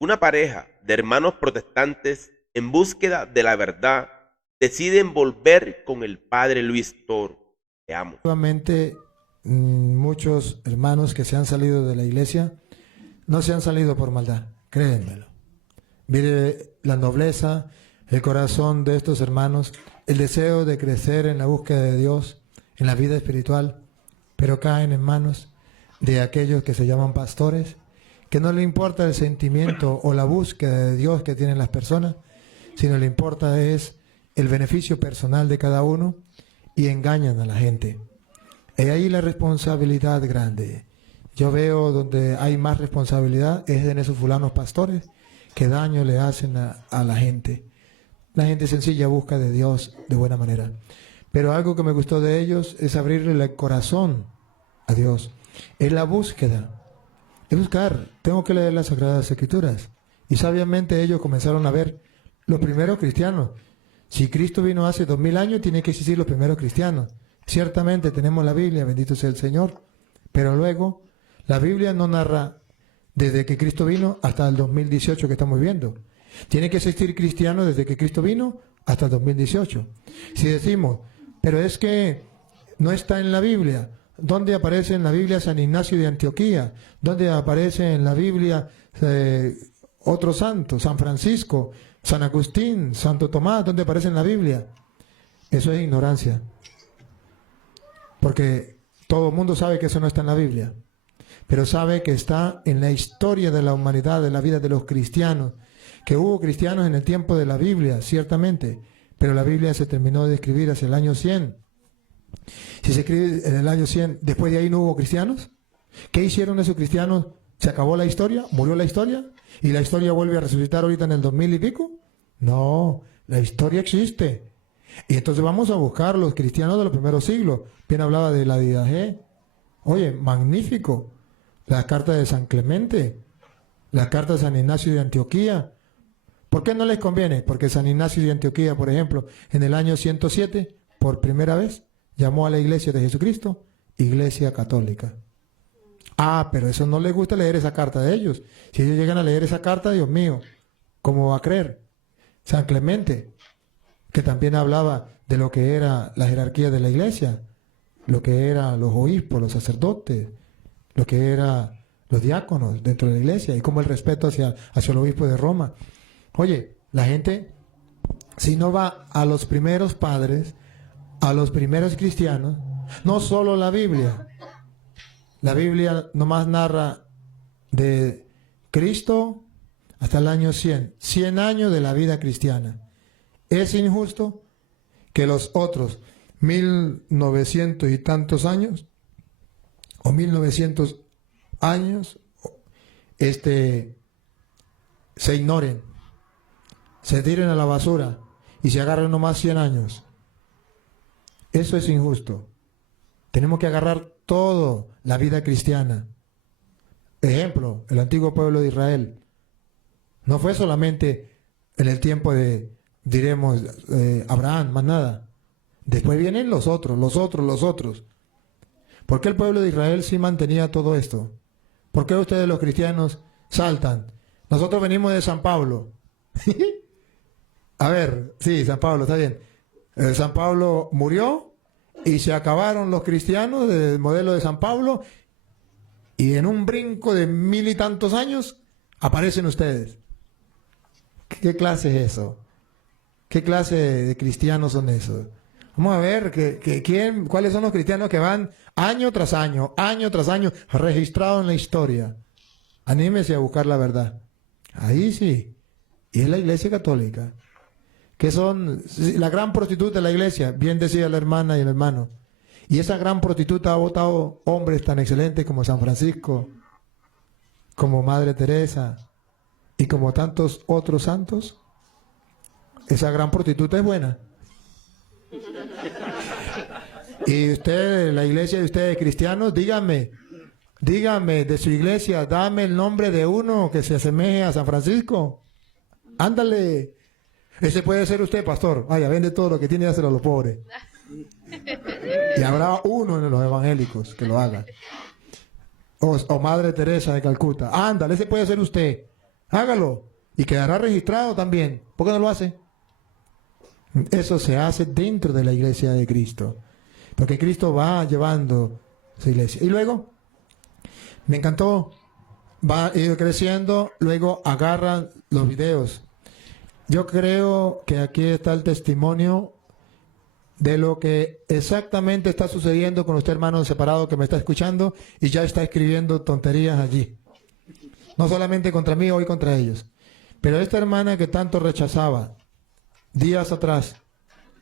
Una pareja de hermanos protestantes en búsqueda de la verdad deciden volver con el padre Luis Toro. Veamos. Nuevamente, muchos hermanos que se han salido de la iglesia no se han salido por maldad, créanmelo. Mire la nobleza, el corazón de estos hermanos, el deseo de crecer en la búsqueda de Dios, en la vida espiritual, pero caen en manos de aquellos que se llaman pastores, que no le importa el sentimiento o la búsqueda de Dios que tienen las personas, sino le importa es el beneficio personal de cada uno y engañan a la gente. Y ahí la responsabilidad grande. Yo veo donde hay más responsabilidad es en esos fulanos pastores que daño le hacen a la gente. La gente sencilla busca de Dios de buena manera. Pero algo que me gustó de ellos es abrirle el corazón a Dios. Es la búsqueda. Es buscar. Tengo que leer las Sagradas Escrituras. Y sabiamente ellos comenzaron a ver los primeros cristianos. Si Cristo vino hace 2000 años, tiene que existir los primeros cristianos. Ciertamente tenemos la Biblia, bendito sea el Señor. Pero luego, la Biblia no narra desde que Cristo vino hasta el 2018 que estamos viendo. Tiene que existir cristianos desde que Cristo vino hasta el 2018. Si decimos, pero es que no está en la Biblia. ¿Dónde aparece en la Biblia San Ignacio de Antioquía? ¿Dónde aparece en la Biblia otro santo? San Francisco, San Agustín, Santo Tomás. ¿Dónde aparece en la Biblia? Eso es ignorancia. Porque todo el mundo sabe que eso no está en la Biblia. Pero sabe que está en la historia de la humanidad, de la vida de los cristianos. Que hubo cristianos en el tiempo de la Biblia, ciertamente. Pero la Biblia se terminó de escribir hacia el año 100. Si se escribe en el año 100, después de ahí no hubo cristianos. ¿Qué hicieron esos cristianos? ¿Se acabó la historia? ¿Murió la historia? ¿Y la historia vuelve a resucitar ahorita en el 2000 y pico? No, la historia existe. Y entonces vamos a buscar los cristianos de los primeros siglos. Bien hablaba de la Didache. Oye, magnífico. Las cartas de San Clemente, las cartas de San Ignacio de Antioquía. ¿Por qué no les conviene? Porque San Ignacio de Antioquía, por ejemplo, en el año 107, por primera vez, llamó a la iglesia de Jesucristo Iglesia Católica. Ah, pero eso no les gusta leer esa carta de ellos. Si ellos llegan a leer esa carta, Dios mío, ¿cómo va a creer? San Clemente, que también hablaba de lo que era la jerarquía de la iglesia, lo que eran los obispos, los sacerdotes, lo que eran los diáconos dentro de la iglesia y como el respeto hacia el obispo de Roma. Oye, la gente, si no va a los primeros padres, a los primeros cristianos, no solo la Biblia nomás narra de Cristo hasta el año 100, 100 años de la vida cristiana. Es injusto que los otros 1900 y tantos años, o 1900 años, se ignoren, se tiren a la basura y se agarren nomás 100 años. Eso es injusto. Tenemos que agarrar todo la vida cristiana. Ejemplo, el antiguo pueblo de Israel. No fue solamente en el tiempo de, diremos, Abraham, más nada. Después vienen los otros. ¿Por qué el pueblo de Israel sí mantenía todo esto? ¿Por qué ustedes los cristianos saltan? Nosotros venimos de San Pablo. A ver, sí, San Pablo, está bien. San Pablo murió y se acabaron los cristianos del modelo de San Pablo y en un brinco de 1000 y tantos años aparecen ustedes. ¿Qué clase es eso? ¿Qué clase de cristianos son esos? Vamos a ver cuáles son los cristianos que van año tras año, registrados en la historia. Anímese a buscar la verdad. Ahí sí. Y es la Iglesia Católica. Que son la gran prostituta de la iglesia, bien decía la hermana y el hermano. Y esa gran prostituta ha votado hombres tan excelentes como San Francisco, como Madre Teresa y como tantos otros santos. Esa gran prostituta es buena. Y usted, la iglesia de ustedes cristianos, dígame de su iglesia, dame el nombre de uno que se asemeje a San Francisco. Ándale. Ese puede ser usted, pastor. Vaya, vende todo lo que tiene y dáselo a los pobres. Y habrá uno en los evangélicos que lo haga. O Madre Teresa de Calcuta. Ándale, ese puede ser usted. Hágalo. Y quedará registrado también. ¿Por qué no lo hace? Eso se hace dentro de la iglesia de Cristo. Porque Cristo va llevando su iglesia. Y luego, me encantó, va a ir creciendo, luego agarran los videos. Yo creo que aquí está el testimonio de lo que exactamente está sucediendo con usted, hermano separado que me está escuchando y ya está escribiendo tonterías allí. No solamente contra mí, hoy contra ellos. Pero esta hermana que tanto rechazaba días atrás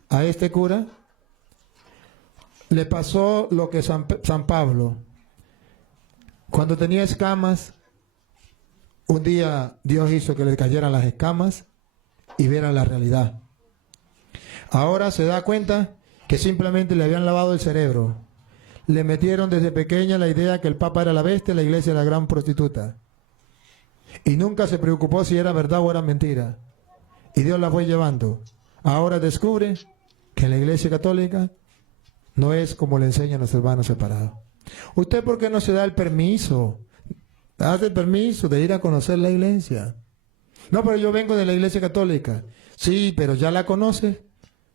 a este cura, le pasó lo que San Pablo, cuando tenía escamas, un día Dios hizo que le cayeran las escamas y vieran la realidad. Ahora se da cuenta que simplemente le habían lavado el cerebro. Le metieron desde pequeña la idea que el Papa era la bestia, la iglesia la gran prostituta. Y nunca se preocupó si era verdad o era mentira. Y Dios la fue llevando. Ahora descubre que la iglesia católica no es como le enseñan los hermanos separados. ¿Usted por qué no se da el permiso? Hace el permiso de ir a conocer la iglesia. No, pero yo vengo de la iglesia católica. Sí, pero ya la conoce.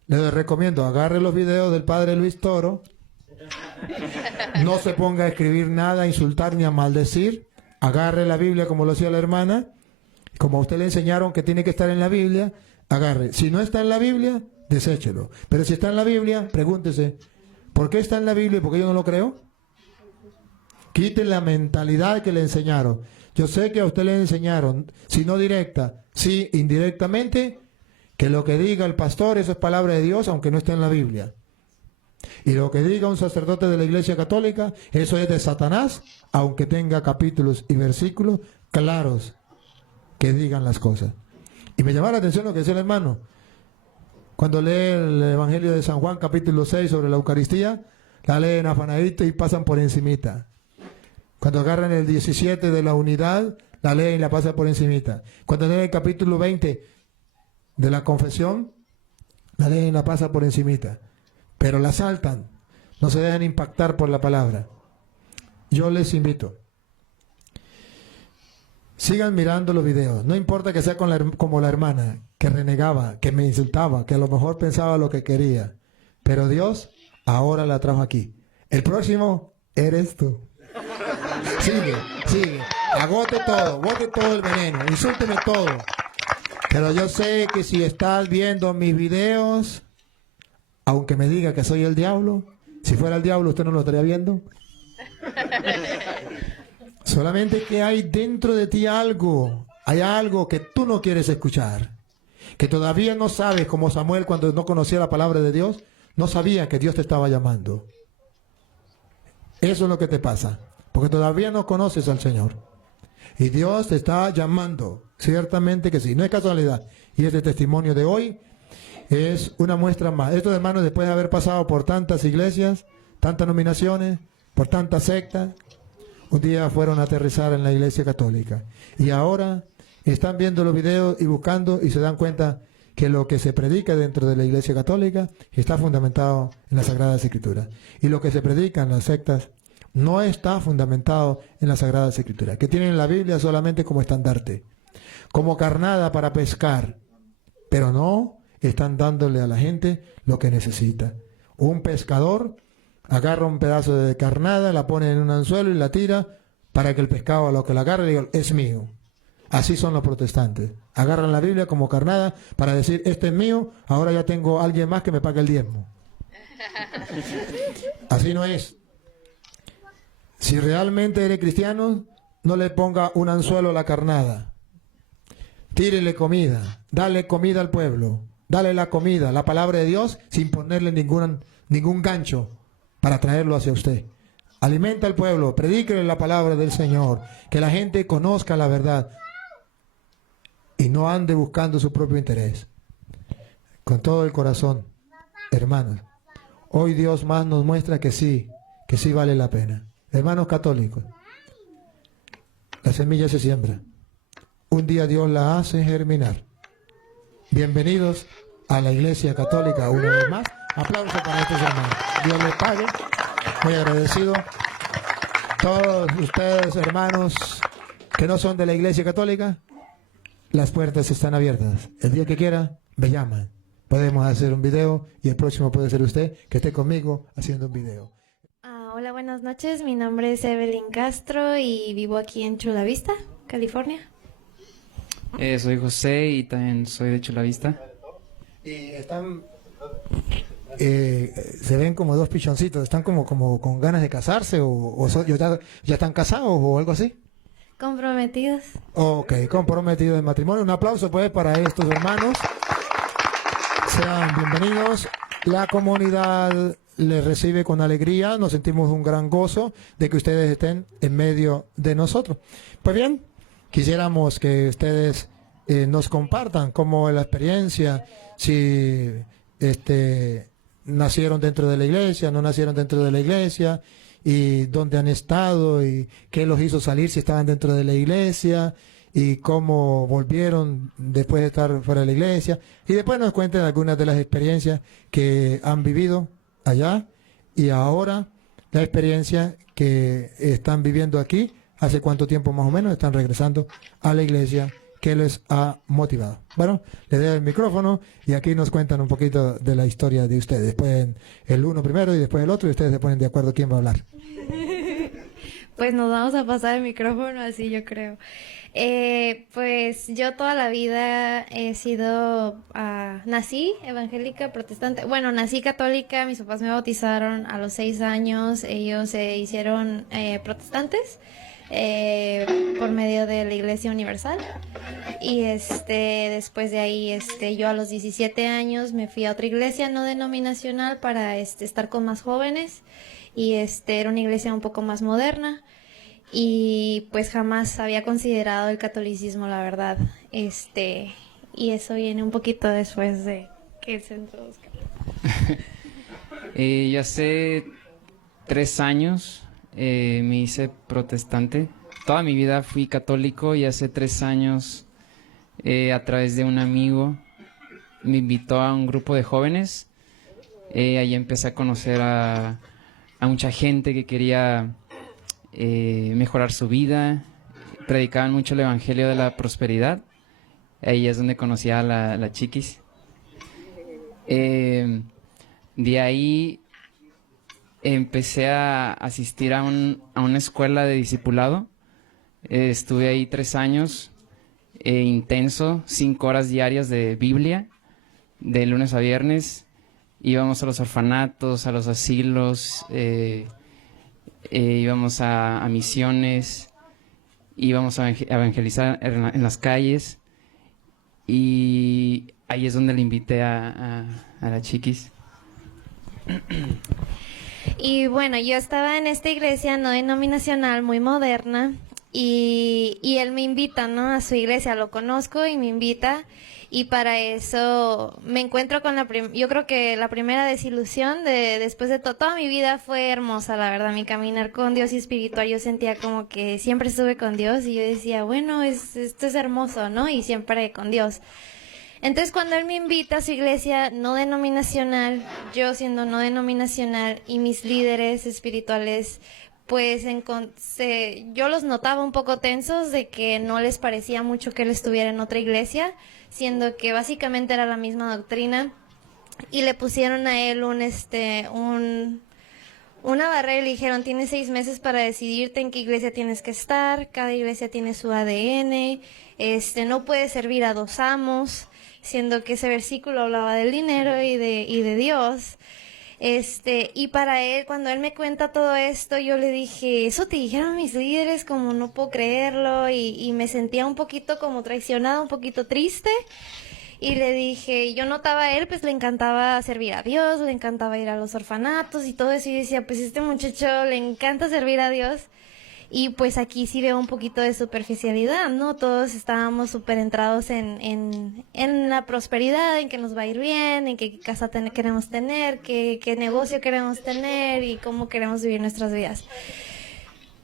Le recomiendo, agarre los videos del padre Luis Toro. No se ponga a escribir nada, a insultar ni a maldecir. Agarre la Biblia como lo hacía la hermana. Como a usted le enseñaron que tiene que estar en la Biblia, agarre. Si no está en la Biblia, deséchelo. Pero si está en la Biblia, pregúntese, ¿por qué está en la Biblia y por qué yo no lo creo? Quite la mentalidad que le enseñaron. Yo sé que a usted le enseñaron, si no directa, sí indirectamente, que lo que diga el pastor, eso es palabra de Dios, aunque no esté en la Biblia. Y lo que diga un sacerdote de la Iglesia Católica, eso es de Satanás, aunque tenga capítulos y versículos claros que digan las cosas. Y me llamó la atención lo que decía el hermano. Cuando lee el Evangelio de San Juan, capítulo 6, sobre la Eucaristía, la leen afanadito y pasan por encimita. Cuando agarran el 17 de la unidad, la leen y la pasan por encimita. Cuando leen el capítulo 20 de la confesión, la leen y la pasan por encimita. Pero la saltan, no se dejan impactar por la palabra. Yo les invito, sigan mirando los videos, no importa que sea como la hermana, que renegaba, que me insultaba, que a lo mejor pensaba lo que quería, pero Dios ahora la trajo aquí. El próximo eres tú. Sigue, agote todo, bote todo el veneno, insúlteme todo. Pero yo sé que si estás viendo mis videos, aunque me diga que soy el diablo, si fuera el diablo usted no lo estaría viendo. Solamente que hay dentro de ti algo, hay algo que tú no quieres escuchar, que todavía no sabes, como Samuel cuando no conocía la palabra de Dios, no sabía que Dios te estaba llamando. Eso es lo que te pasa, porque todavía no conoces al Señor. Y Dios te está llamando, ciertamente que sí, no es casualidad. Y este testimonio de hoy es una muestra más. Estos hermanos, después de haber pasado por tantas iglesias, tantas nominaciones, por tantas sectas, un día fueron a aterrizar en la iglesia católica. Y ahora están viendo los videos y buscando y se dan cuenta que lo que se predica dentro de la iglesia católica está fundamentado en las Sagradas Escrituras. Y lo que se predica en las sectas no está fundamentado en las Sagradas Escrituras, que tienen la Biblia solamente como estandarte, como carnada para pescar, pero no están dándole a la gente lo que necesita. Un pescador agarra un pedazo de carnada, la pone en un anzuelo y la tira para que el pescado a lo que la agarre diga, es mío. Así son los protestantes. Agarran la Biblia como carnada para decir, este es mío, ahora ya tengo a alguien más que me pague el diezmo. Así no es. Si realmente eres cristiano, no le ponga un anzuelo a la carnada. Tírele comida, dale comida al pueblo, dale la comida, la palabra de Dios, sin ponerle ningún gancho para traerlo hacia usted. Alimenta al pueblo, predíquele la palabra del Señor, que la gente conozca la verdad y no ande buscando su propio interés. Con todo el corazón, hermanos, hoy Dios más nos muestra que sí vale la pena. Hermanos católicos, la semilla se siembra. Un día Dios la hace germinar. Bienvenidos a la Iglesia Católica una vez más. Aplausos para estos hermanos. Dios les pague. Muy agradecido. Todos ustedes, hermanos, que no son de la Iglesia Católica, las puertas están abiertas. El día que quiera, me llaman. Podemos hacer un video y el próximo puede ser usted que esté conmigo haciendo un video. Hola, buenas noches. Mi nombre es Evelyn Castro y vivo aquí en Chula Vista, California. Soy José y también soy de Chula Vista. Y están... se ven como dos pichoncitos. ¿Están como con ganas de casarse ya están casados o algo así? Comprometidos. Ok, comprometidos en matrimonio. Un aplauso pues para estos hermanos. Sean bienvenidos. La comunidad les recibe con alegría. Nos sentimos un gran gozo de que ustedes estén en medio de nosotros. Pues bien, quisiéramos que ustedes nos compartan cómo es la experiencia, si nacieron dentro de la iglesia, no nacieron dentro de la iglesia, y dónde han estado y qué los hizo salir si estaban dentro de la iglesia y cómo volvieron después de estar fuera de la iglesia, y después nos cuenten algunas de las experiencias que han vivido allá y ahora la experiencia que están viviendo aquí, hace cuánto tiempo más o menos están regresando a la iglesia, qué les ha motivado. Bueno, les doy el micrófono y aquí nos cuentan un poquito de la historia de ustedes. Después el uno primero y después el otro, y ustedes se ponen de acuerdo quién va a hablar. Pues nos vamos a pasar el micrófono así, yo creo. Pues yo toda la vida he sido, nací evangélica, protestante. Bueno, nací católica, mis papás me bautizaron a los 6 años, ellos se hicieron protestantes. Por medio de la Iglesia Universal, y después de ahí yo a los 17 años me fui a otra iglesia no denominacional para estar con más jóvenes, y era una iglesia un poco más moderna, y pues jamás había considerado el catolicismo, la verdad, y eso viene un poquito después de que se introduzca. Ya hace 3 años me hice protestante. Toda mi vida fui católico y hace 3 años, a través de un amigo, me invitó a un grupo de jóvenes. Ahí empecé a conocer a mucha gente que quería mejorar su vida. Predicaban mucho el evangelio de la prosperidad. Ahí es donde conocí a la Chiquis. De ahí empecé a asistir a una escuela de discipulado. Estuve ahí 3 años, intenso, 5 horas diarias de Biblia, de lunes a viernes. Íbamos a los orfanatos, a los asilos, íbamos a misiones, íbamos a evangelizar en las calles, y ahí es donde le invité a la Chiquis. Y bueno, yo estaba en esta iglesia no denominacional muy moderna, y él me invita, ¿no?, a su iglesia. Lo conozco y me invita, y para eso me encuentro con yo creo que la primera desilusión después de toda mi vida fue hermosa, la verdad. Mi caminar con Dios y espiritual, yo sentía como que siempre estuve con Dios, y yo decía, bueno, esto es hermoso, ¿no?, y siempre con Dios. Entonces, cuando él me invita a su iglesia no denominacional, yo siendo no denominacional, y mis líderes espirituales, pues yo los notaba un poco tensos, de que no les parecía mucho que él estuviera en otra iglesia, siendo que básicamente era la misma doctrina, y le pusieron a él una barrera y le dijeron, tienes 6 meses para decidirte en qué iglesia tienes que estar, cada iglesia tiene su ADN, no puedes servir a 2 amos, siendo que ese versículo hablaba del dinero y de Dios. Y para él, cuando él me cuenta todo esto, yo le dije, eso te dijeron mis líderes, como no puedo creerlo, y me sentía un poquito como traicionada, un poquito triste. Y le dije, yo notaba a él, pues le encantaba servir a Dios, le encantaba ir a los orfanatos y todo eso, y decía, pues este muchacho le encanta servir a Dios. Y pues aquí sí veo un poquito de superficialidad, ¿no? Todos estábamos súper entrados en la prosperidad, en que nos va a ir bien, en qué casa queremos tener, qué negocio queremos tener y cómo queremos vivir nuestras vidas.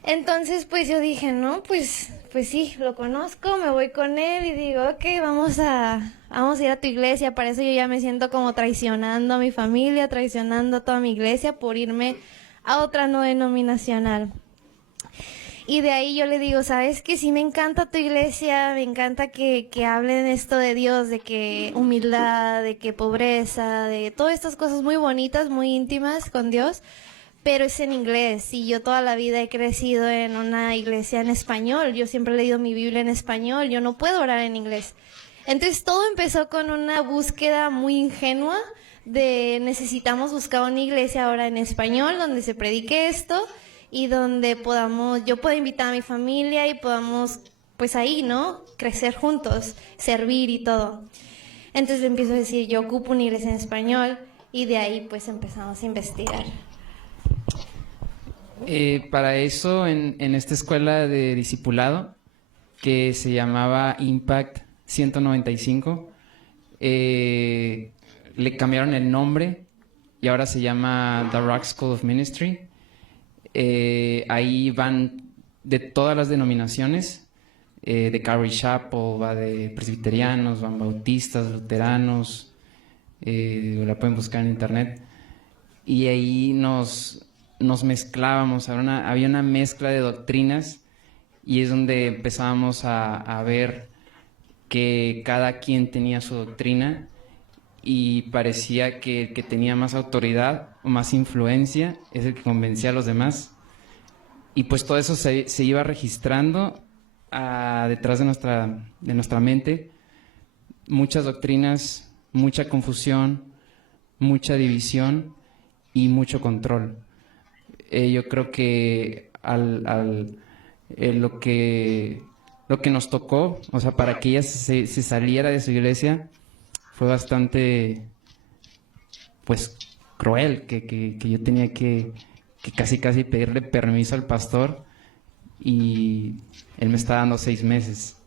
Entonces, pues yo dije, no, pues sí, lo conozco, me voy con él y digo, ok, vamos a ir a tu iglesia. Para eso yo ya me siento como traicionando a mi familia, traicionando a toda mi iglesia por irme a otra no denominacional. Y de ahí yo le digo, ¿sabes qué? Sí me encanta tu iglesia, me encanta que hablen esto de Dios, de que humildad, de que pobreza, de todas estas cosas muy bonitas, muy íntimas con Dios, pero es en inglés y yo toda la vida he crecido en una iglesia en español, yo siempre he leído mi Biblia en español, yo no puedo orar en inglés. Entonces todo empezó con una búsqueda muy ingenua de necesitamos buscar una iglesia ahora en español donde se predique esto y donde yo pueda invitar a mi familia y podamos, pues ahí, ¿no? Crecer juntos, servir y todo. Entonces empiezo a decir, yo ocupo una iglesia en español y de ahí pues empezamos a investigar. Para eso, en esta escuela de discipulado, que se llamaba Impact 195, le cambiaron el nombre y ahora se llama The Rock School of Ministry. Ahí van de todas las denominaciones, de Calvary Chapel, va de presbiterianos, van bautistas, luteranos, la pueden buscar en internet. Y ahí nos mezclábamos, había una mezcla de doctrinas y es donde empezábamos a ver que cada quien tenía su doctrina y parecía que el que tenía más autoridad o más influencia es el que convencía a los demás. Y pues todo eso se iba registrando detrás de nuestra mente. Muchas doctrinas, mucha confusión, mucha división y mucho control. Yo creo que lo que nos tocó, o sea, para que ella se saliera de su iglesia, fue bastante, pues, cruel, que yo tenía que casi pedirle permiso al pastor y él me estaba dando 6 meses.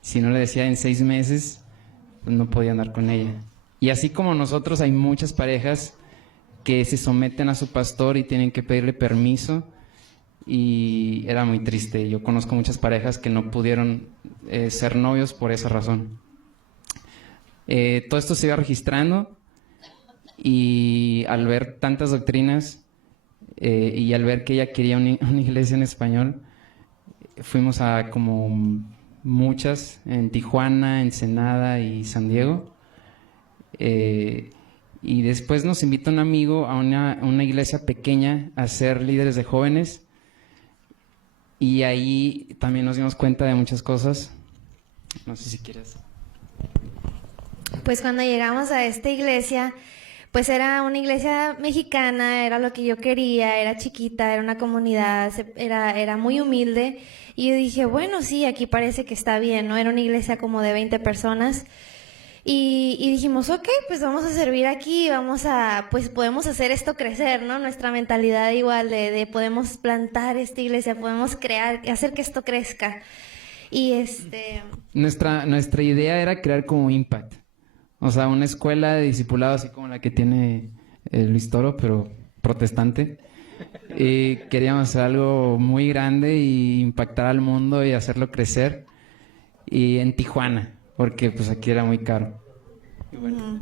Si no le decía en 6 meses, pues no podía andar con ella. Y así como nosotros, hay muchas parejas que se someten a su pastor y tienen que pedirle permiso y era muy triste. Yo conozco muchas parejas que no pudieron ser novios por esa razón. Todo esto se iba registrando y al ver tantas doctrinas y al ver que ella quería una iglesia en español, fuimos a como muchas en Tijuana, Ensenada y San Diego. Y después nos invita un amigo a una iglesia pequeña a ser líderes de jóvenes. Y ahí también nos dimos cuenta de muchas cosas. No sé si quieres. Pues cuando llegamos a esta iglesia, pues era una iglesia mexicana, era lo que yo quería, era chiquita, era una comunidad, era muy humilde. Y yo dije, bueno, sí, aquí parece que está bien, ¿no? Era una iglesia como de 20 personas. Y dijimos, ok, pues vamos a servir aquí, pues podemos hacer esto crecer, ¿no? Nuestra mentalidad igual de podemos plantar esta iglesia, podemos hacer que esto crezca. Y Nuestra idea era crear como Impact. O sea, una escuela de discipulado así como la que tiene Luis Toro, pero protestante. Y queríamos hacer algo muy grande y impactar al mundo y hacerlo crecer. Y en Tijuana, porque pues aquí era muy caro. Y bueno.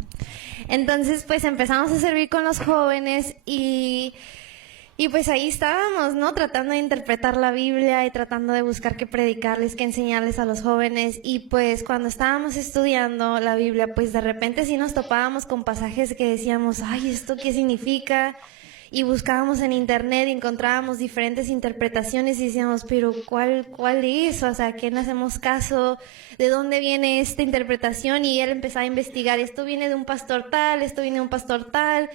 Entonces pues empezamos a servir con los jóvenes y pues ahí estábamos, ¿no? Tratando de interpretar la Biblia y tratando de buscar qué predicarles, qué enseñarles a los jóvenes. Y pues cuando estábamos estudiando la Biblia, pues de repente sí nos topábamos con pasajes que decíamos, ay, ¿esto qué significa? Y buscábamos en internet y encontrábamos diferentes interpretaciones y decíamos, pero ¿cuál es? O sea, ¿a quién hacemos caso? ¿De dónde viene esta interpretación? Y él empezaba a investigar, esto viene de un pastor tal, esto viene de un pastor tal,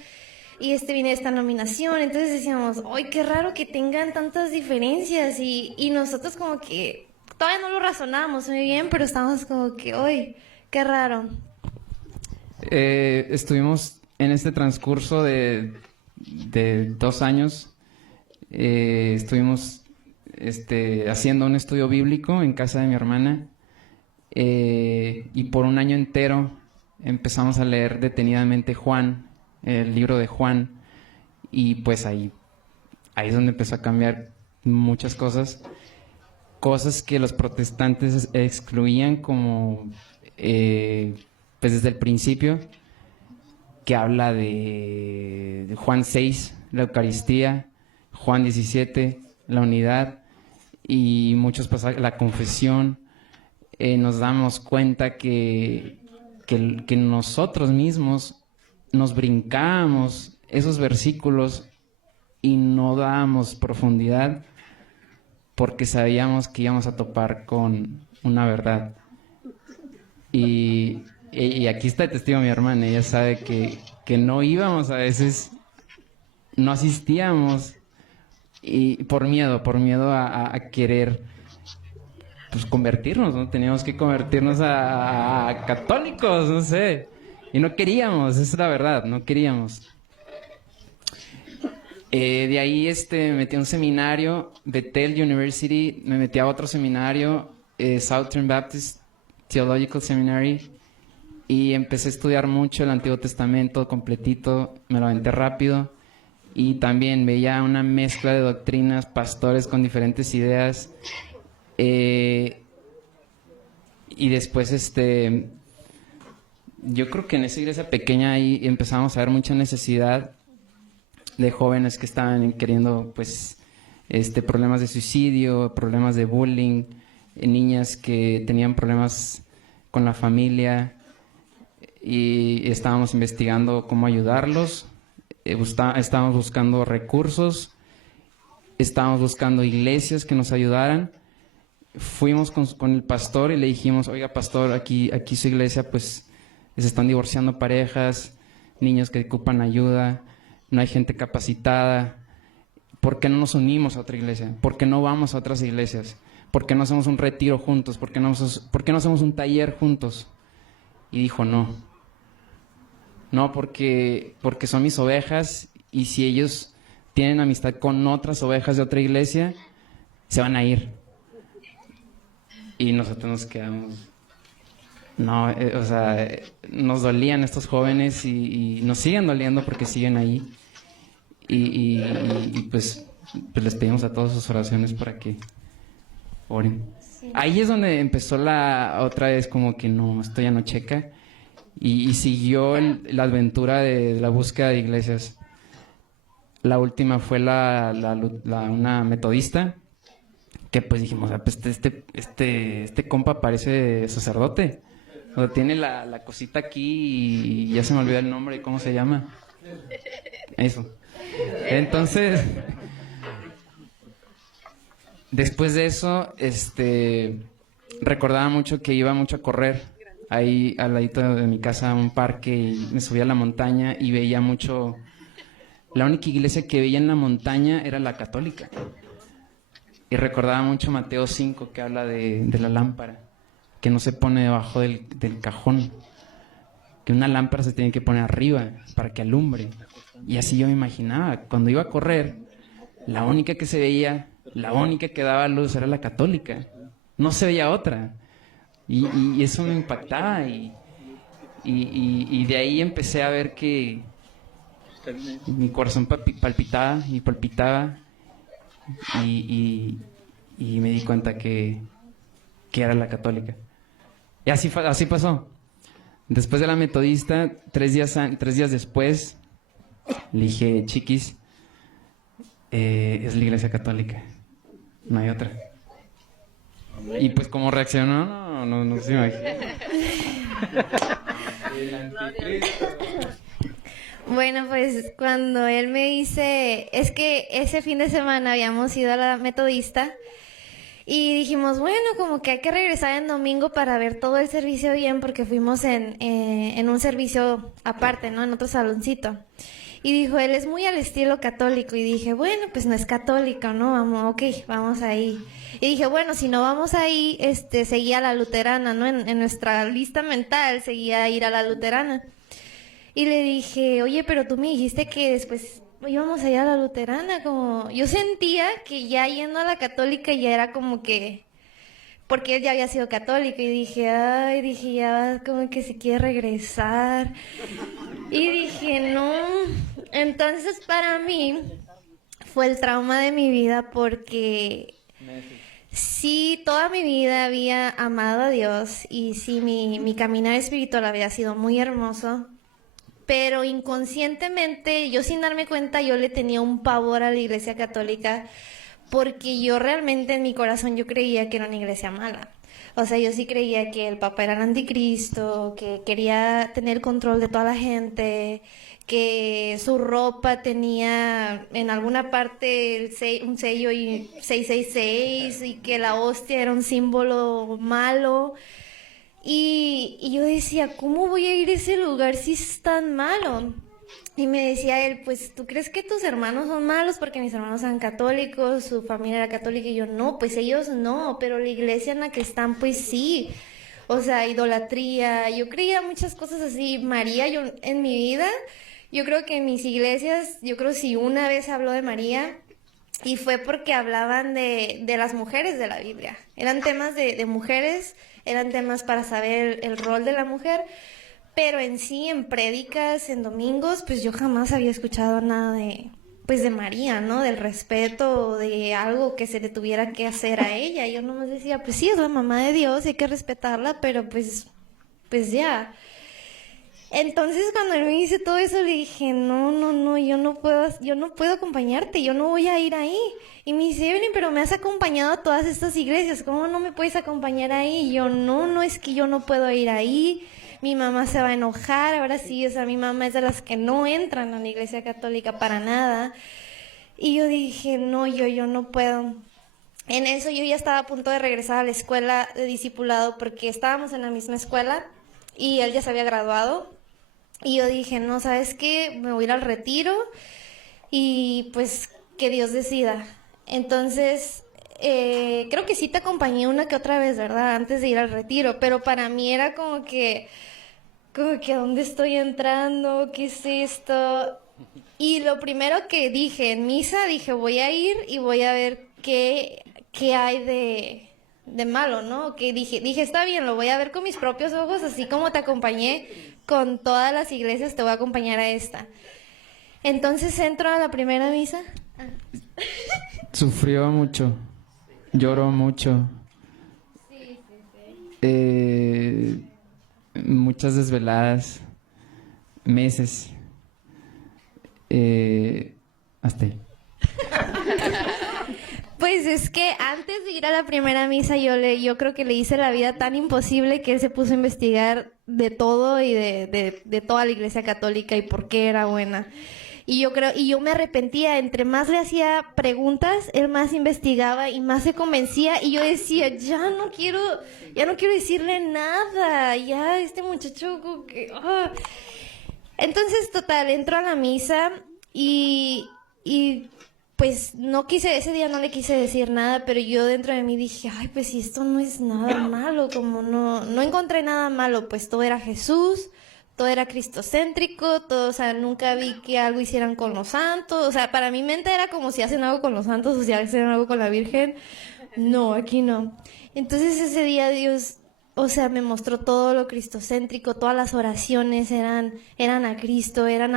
y este viene de esta nominación. Entonces decíamos, ¡ay, qué raro que tengan tantas diferencias! Y nosotros como que todavía no lo razonamos muy bien, pero estábamos como que, ¡ay, qué raro! Estuvimos en este transcurso de 2 años, estuvimos haciendo un estudio bíblico en casa de mi hermana y por un año entero empezamos a leer detenidamente Juan, el libro de Juan, y pues ahí es donde empezó a cambiar muchas cosas que los protestantes excluían como pues desde el principio, que habla de Juan 6, la Eucaristía, Juan 17, la unidad, y muchos pasajes, la confesión, nos damos cuenta que nosotros mismos nos brincábamos esos versículos y no dábamos profundidad porque sabíamos que íbamos a topar con una verdad. Y aquí está el testigo mi hermana, ella sabe que no íbamos a veces, no asistíamos y por miedo a querer pues convertirnos, ¿no? Teníamos que convertirnos a católicos, no sé, y no queríamos, esa es la verdad, no queríamos. De ahí me metí a un seminario, Bethel University, me metí a otro seminario, Southern Baptist Theological Seminary, y empecé a estudiar mucho el Antiguo Testamento completito, me lo aventé rápido, y también veía una mezcla de doctrinas, pastores con diferentes ideas, y después yo creo que en esa iglesia pequeña ahí empezamos a ver mucha necesidad de jóvenes que estaban queriendo, pues, problemas de suicidio, problemas de bullying, niñas que tenían problemas con la familia, y estábamos investigando cómo ayudarlos, estábamos buscando recursos, estábamos buscando iglesias que nos ayudaran. Fuimos con el pastor y le dijimos, oiga pastor, aquí su iglesia pues se están divorciando parejas, niños que ocupan ayuda, no hay gente capacitada, ¿por qué no nos unimos a otra iglesia? ¿Por qué no vamos a otras iglesias? ¿Por qué no hacemos un retiro juntos? ¿Por qué no hacemos un taller juntos? Y dijo no, porque son mis ovejas, y si ellos tienen amistad con otras ovejas de otra iglesia, se van a ir. Y nosotros nos quedamos... No, nos dolían estos jóvenes y nos siguen doliendo porque siguen ahí. Y pues les pedimos a todos sus oraciones para que oren. Sí. Ahí es donde empezó otra vez como que no, esto ya no checa. Y siguió la aventura de la búsqueda de iglesias. La última fue una metodista, que pues dijimos, pues este compa parece sacerdote. O sea, tiene la cosita aquí y ya se me olvidó el nombre, ¿cómo se llama? Eso. Entonces, después de eso, recordaba mucho que iba mucho a correr ahí al ladito de mi casa, a un parque, y me subía a la montaña y veía mucho. La única iglesia que veía en la montaña era la católica. Y recordaba mucho Mateo 5, que habla de la lámpara, que no se pone debajo del cajón, que una lámpara se tiene que poner arriba para que alumbre. Y así yo me imaginaba, cuando iba a correr, la única que se veía, la única que daba luz era la católica, no se veía otra. Y eso me impactaba, y de ahí empecé a ver que mi corazón palpitaba y palpitaba, y me di cuenta que era la católica. Y así pasó. Después de la metodista, 3 días después, le dije, chiquis, es la iglesia católica, no hay otra. Y pues como reaccionó, no se imagina. Bueno, pues cuando él me dice, es que ese fin de semana habíamos ido a la metodista y dijimos, bueno, como que hay que regresar en domingo para ver todo el servicio bien, porque fuimos en un servicio aparte, ¿no? En otro saloncito. Y dijo, él es muy al estilo católico. Y dije, bueno, pues no es católico, ¿no? Vamos ahí. Y dije, bueno, si no vamos ahí, seguía la luterana, ¿no? En nuestra lista mental seguía ir a la luterana. Y le dije, oye, pero tú me dijiste que después íbamos a ir a la luterana. Como yo sentía que ya yendo a la católica ya era como que... Porque él ya había sido católico. Y dije, ya como que se quiere regresar. Y dije, no. Entonces para mí fue el trauma de mi vida, porque sí, toda mi vida había amado a Dios y sí, mi caminar espiritual había sido muy hermoso, pero inconscientemente, yo sin darme cuenta, yo le tenía un pavor a la Iglesia Católica, porque yo realmente en mi corazón yo creía que era una iglesia mala. O sea, yo sí creía que el Papa era el anticristo, que quería tener control de toda la gente, que su ropa tenía en alguna parte un sello y 666 y que la hostia era un símbolo malo. Y yo decía, ¿cómo voy a ir a ese lugar si es tan malo? Y me decía él, pues, ¿tú crees que tus hermanos son malos? Porque mis hermanos eran católicos, su familia era católica, y yo, no, pues ellos no, pero la iglesia en la que están, pues sí. O sea, idolatría, yo creía muchas cosas así. María, yo en mi vida, yo creo que en mis iglesias, yo creo si una vez habló de María, y fue porque hablaban de las mujeres de la Biblia. Eran temas de mujeres, eran temas para saber el rol de la mujer. Pero en sí, en prédicas, en domingos, pues yo jamás había escuchado nada pues de María, ¿no? Del respeto, de algo que se le tuviera que hacer a ella. Yo nomás decía, pues sí, es la mamá de Dios, hay que respetarla, pero pues ya. Entonces cuando él me dice todo eso, le dije, no, yo no puedo acompañarte, yo no voy a ir ahí. Y me dice, Evelyn, pero me has acompañado a todas estas iglesias, ¿cómo no me puedes acompañar ahí? Y yo, no, es que yo no puedo ir ahí. Mi mamá se va a enojar, ahora sí, o sea, mi mamá es de las que no entran a la iglesia católica para nada. Y yo dije, no, yo no puedo. En eso yo ya estaba a punto de regresar a la escuela de discipulado porque estábamos en la misma escuela y él ya se había graduado. Y yo dije, no, ¿sabes qué? Me voy a ir al retiro y pues que Dios decida. Entonces, creo que sí te acompañé una que otra vez, ¿verdad? Antes de ir al retiro, pero para mí era como que ¿a dónde estoy entrando? ¿Qué es esto? Y lo primero que dije en misa, dije, voy a ir y voy a ver qué hay de malo, ¿no? Que dije, está bien, lo voy a ver con mis propios ojos, así como te acompañé con todas las iglesias, te voy a acompañar a esta. Entonces entro a la primera misa. Sufrió mucho, lloró mucho. Muchas desveladas, meses. Hasta ahí. Pues es que antes de ir a la primera misa yo creo que le hice la vida tan imposible que él se puso a investigar de todo y de toda la iglesia católica y por qué era buena. Y yo me arrepentía, entre más le hacía preguntas, él más investigaba y más se convencía y yo decía, ya no quiero decirle nada, ya este muchacho como que... Entonces, total, entro a la misa y pues ese día no le quise decir nada, pero yo dentro de mí dije, ay, pues si esto no es nada malo, como no encontré nada malo, pues todo era Jesús, todo era cristocéntrico, todo, o sea, nunca vi que algo hicieran con los santos, o sea, para mi mente era como si hacen algo con los santos o si hacen algo con la Virgen. No, aquí no. Entonces ese día Dios, o sea, me mostró todo lo cristocéntrico, todas las oraciones eran a Cristo, eran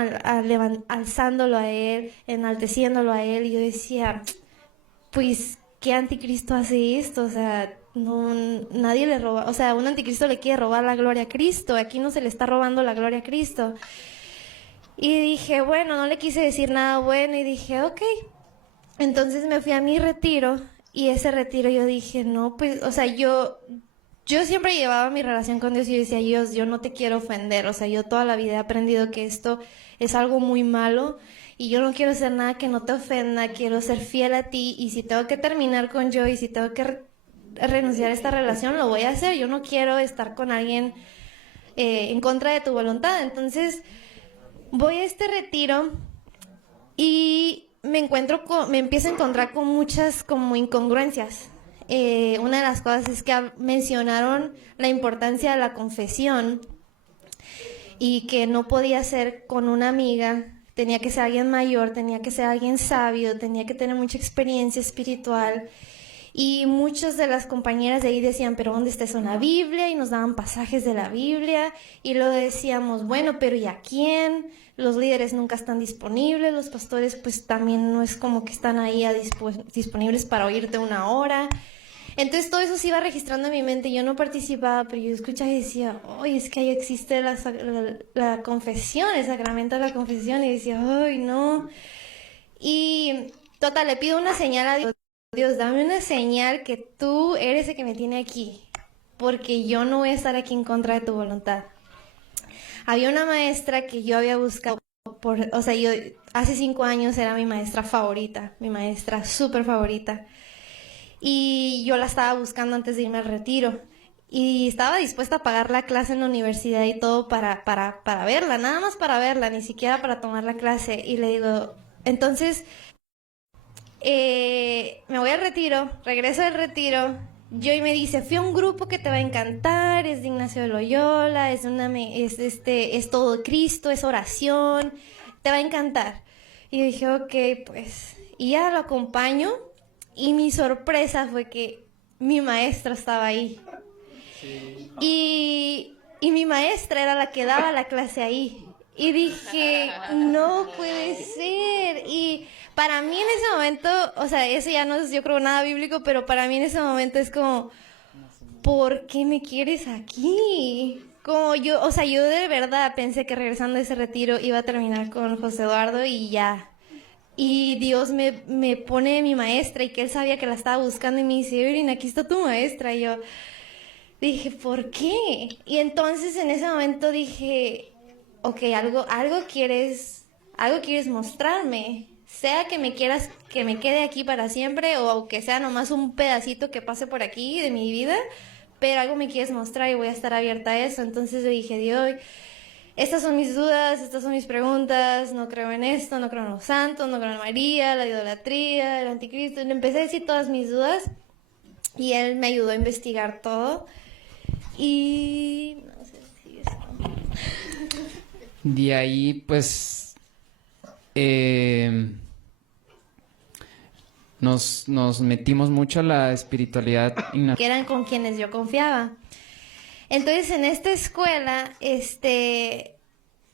alzándolo a Él, enalteciéndolo a Él, y yo decía, pues, ¿qué anticristo hace esto? O sea, no, nadie le roba, o sea, un anticristo le quiere robar la gloria a Cristo, aquí no se le está robando la gloria a Cristo. Y dije, bueno, no le quise decir nada bueno y dije, ok. Entonces me fui a mi retiro y ese retiro yo dije, no, pues, o sea, yo siempre llevaba mi relación con Dios y yo decía, Dios, yo no te quiero ofender, o sea, yo toda la vida he aprendido que esto es algo muy malo y yo no quiero hacer nada que no te ofenda, quiero ser fiel a ti y si tengo que terminar con yo y si tengo que renunciar a esta relación, lo voy a hacer, yo no quiero estar con alguien en contra de tu voluntad. Entonces voy a este retiro y me empiezo a encontrar con muchas como incongruencias. Una de las cosas es que mencionaron la importancia de la confesión y que no podía ser con una amiga, tenía que ser alguien mayor, tenía que ser alguien sabio, tenía que tener mucha experiencia espiritual. Y muchas de las compañeras de ahí decían, pero ¿dónde está eso en la Biblia? Y nos daban pasajes de la Biblia y luego decíamos, bueno, pero ¿y a quién? Los líderes nunca están disponibles, los pastores pues también no es como que están ahí disponibles para oírte una hora. Entonces todo eso se iba registrando en mi mente, yo no participaba, pero yo escuchaba y decía, ¡ay, es que ahí existe la confesión, el sacramento de la confesión! Y decía, ¡ay, no! Y total, le pido una señal a Dios. Dios, dame una señal que tú eres el que me tiene aquí, porque yo no voy a estar aquí en contra de tu voluntad. Había una maestra que yo había buscado, o sea, yo hace 5 años era mi maestra favorita, mi maestra súper favorita. Y yo la estaba buscando antes de irme al retiro. Y estaba dispuesta a pagar la clase en la universidad y todo para verla, nada más para verla, ni siquiera para tomar la clase. Y le digo, entonces, me voy al retiro, regreso del retiro. Yo y me dice, fui a un grupo que te va a encantar, es de Ignacio de Loyola, es todo Cristo, es oración, te va a encantar. Y yo dije, ok, pues, y ya lo acompaño. Y mi sorpresa fue que mi maestra estaba ahí. Y mi maestra era la que daba la clase ahí. Y dije, no puede ser. Y para mí en ese momento, o sea, eso ya no es, yo creo, nada bíblico, pero para mí en ese momento es como, ¿por qué me quieres aquí? Como yo, o sea, yo de verdad pensé que regresando de ese retiro iba a terminar con José Eduardo y ya. Y Dios me pone mi maestra y que él sabía que la estaba buscando y me dice, Evelyn, aquí está tu maestra. Y yo dije, ¿por qué? Y entonces en ese momento dije, ok, algo quieres mostrarme. Sea que me quieras que me quede aquí para siempre o que sea nomás un pedacito que pase por aquí de mi vida, pero algo me quieres mostrar y voy a estar abierta a eso. Entonces le dije, Dios, estas son mis dudas, estas son mis preguntas, no creo en esto, no creo en los santos, no creo en María, la idolatría, el anticristo. Le empecé a decir todas mis dudas y él me ayudó a investigar todo. Y no sé si es... De ahí, pues, nos metimos mucho a la espiritualidad que eran con quienes yo confiaba. Entonces, en esta escuela,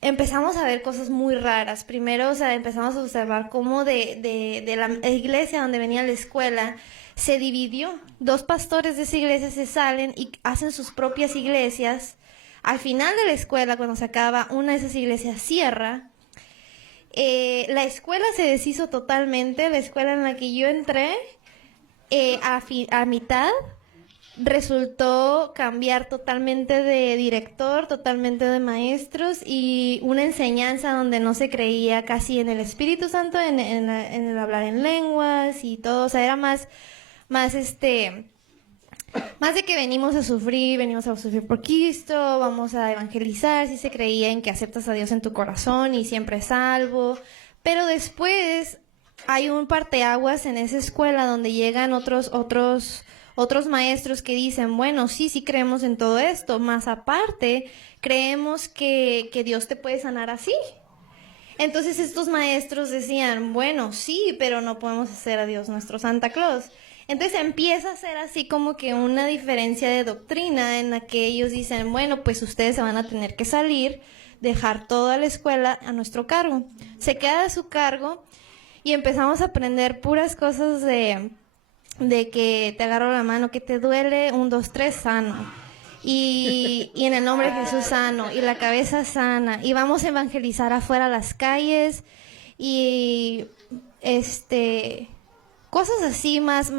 empezamos a ver cosas muy raras. Primero, o sea, empezamos a observar cómo de la iglesia donde venía la escuela se dividió. 2 pastores de esa iglesia se salen y hacen sus propias iglesias. Al final de la escuela, cuando se acaba, una de esas iglesias cierra. La escuela se deshizo totalmente. La escuela en la que yo entré, a mitad, resultó cambiar totalmente de director, totalmente de maestros y una enseñanza donde no se creía casi en el Espíritu Santo, en el hablar en lenguas y todo. O sea, era más de que venimos a sufrir por Cristo, vamos a evangelizar. Sí se creía en que aceptas a Dios en tu corazón y siempre es salvo. Pero después hay un parteaguas en esa escuela donde llegan otros maestros que dicen, bueno, sí creemos en todo esto, más aparte, creemos que Dios te puede sanar así. Entonces estos maestros decían, bueno, sí, pero no podemos hacer a Dios nuestro Santa Claus. Entonces empieza a ser así como que una diferencia de doctrina en la que ellos dicen, bueno, pues ustedes se van a tener que salir, dejar toda la escuela a nuestro cargo. Se queda a su cargo y empezamos a aprender puras cosas de que te agarro la mano, que te duele, 1, 2, 3, sano. Y en el nombre de Jesús sano, y la cabeza sana, y vamos a evangelizar afuera a las calles, y cosas así más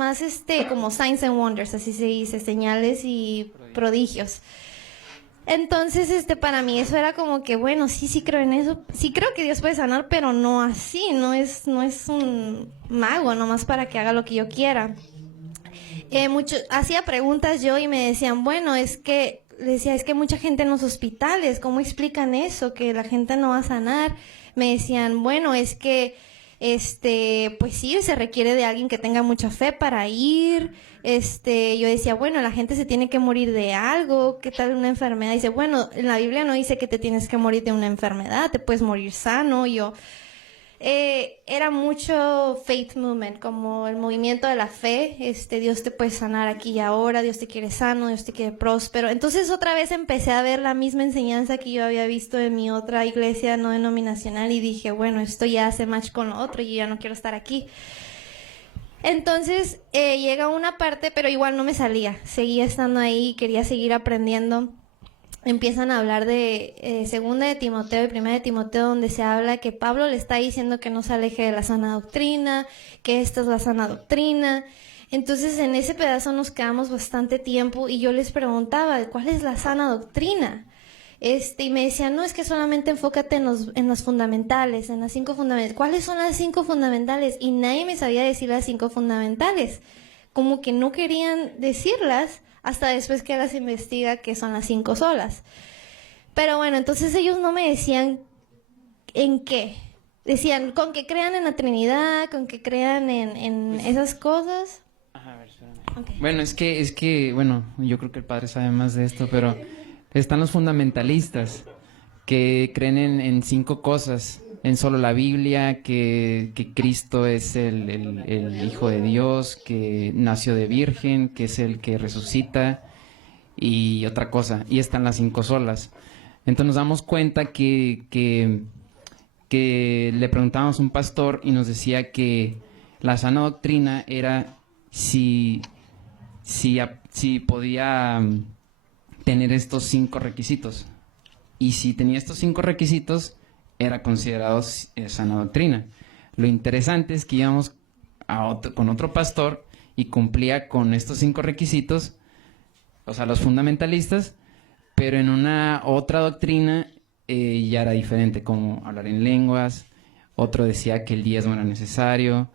como signs and wonders, así se dice, señales y prodigios. Entonces, para mí eso era como que, bueno, sí creo en eso, sí creo que Dios puede sanar, pero no así, no es un mago, nomás para que haga lo que yo quiera. Hacía preguntas yo y me decían, bueno, es que mucha gente en los hospitales, ¿cómo explican eso? Que la gente no va a sanar. Me decían, bueno, es que pues sí, se requiere de alguien que tenga mucha fe para ir. Yo decía, bueno, la gente se tiene que morir de algo, ¿qué tal una enfermedad? Dice, bueno, en la Biblia no dice que te tienes que morir de una enfermedad, te puedes morir sano. Era mucho faith movement, como el movimiento de la fe. Dios te puede sanar aquí y ahora, Dios te quiere sano, Dios te quiere próspero. Entonces otra vez empecé a ver la misma enseñanza que yo había visto en mi otra iglesia no denominacional y dije, bueno, esto ya hace match con lo otro y yo ya no quiero estar aquí. Entonces llega una parte, pero igual no me salía, seguía estando ahí, quería seguir aprendiendo. empiezan a hablar de segunda de Timoteo y primera de Timoteo, donde se habla que Pablo le está diciendo que no se aleje de la sana doctrina, que esta es la sana doctrina. Entonces en ese pedazo nos quedamos bastante tiempo y yo les preguntaba, ¿cuál es la sana doctrina? Y me decían, no, es que solamente enfócate en los fundamentales, en las 5 fundamentales. ¿Cuáles son las 5 fundamentales? Y nadie me sabía decir las 5 fundamentales. Como que no querían decirlas hasta después que las investiga que son las 5 solas. Pero bueno, entonces ellos no me decían en qué. Decían, con que crean en la Trinidad, con que crean en esas cosas. Ajá, a ver, espérame. Okay. Bueno, bueno, yo creo que el padre sabe más de esto, pero están los fundamentalistas que creen en 5 cosas, en solo la Biblia, que Cristo es el Hijo de Dios, que nació de virgen, que es el que resucita y otra cosa, y están las 5 solas. Entonces nos damos cuenta que le preguntábamos a un pastor y nos decía que la sana doctrina era si podía tener estos 5 requisitos. Y si tenía estos 5 requisitos, era considerado sana doctrina. Lo interesante es que íbamos con otro pastor y cumplía con estos 5 requisitos, o sea, los fundamentalistas, pero en una otra doctrina ya era diferente, como hablar en lenguas. Otro decía que el diezmo era necesario.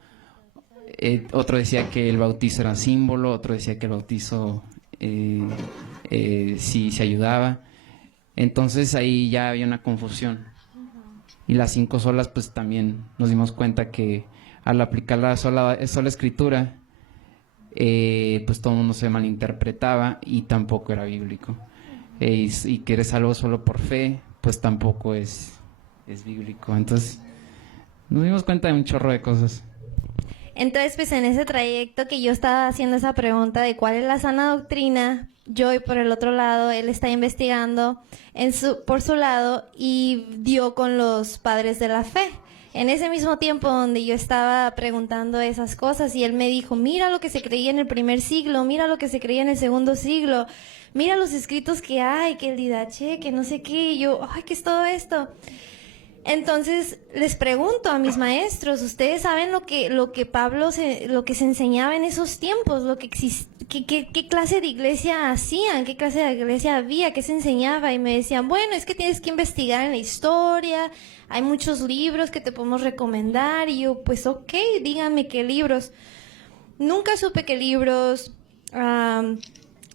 Otro decía que el bautizo era símbolo. Otro decía que el bautizo sí se ayudaba. Entonces ahí ya había una confusión. Y las 5 solas, pues también nos dimos cuenta que al aplicar la sola escritura, pues todo el mundo se malinterpretaba y tampoco era bíblico. Y que eres salvo solo por fe, pues tampoco es bíblico. Entonces nos dimos cuenta de un chorro de cosas. Entonces, pues en ese trayecto que yo estaba haciendo esa pregunta de cuál es la sana doctrina, yo y por el otro lado, él está investigando por su lado y dio con los padres de la fe. En ese mismo tiempo donde yo estaba preguntando esas cosas y él me dijo, mira lo que se creía en el primer siglo, mira lo que se creía en el segundo siglo, mira los escritos que hay, que el Didache, que no sé qué, y yo, ay, ¿qué es todo esto? Entonces les pregunto a mis maestros, ¿ustedes saben lo que Pablo lo que se enseñaba en esos tiempos, lo que qué clase de iglesia hacían, qué clase de iglesia había, qué se enseñaba? Y me decían, bueno, es que tienes que investigar en la historia, hay muchos libros que te podemos recomendar. Y yo, pues ok, díganme qué libros. Nunca supe qué libros.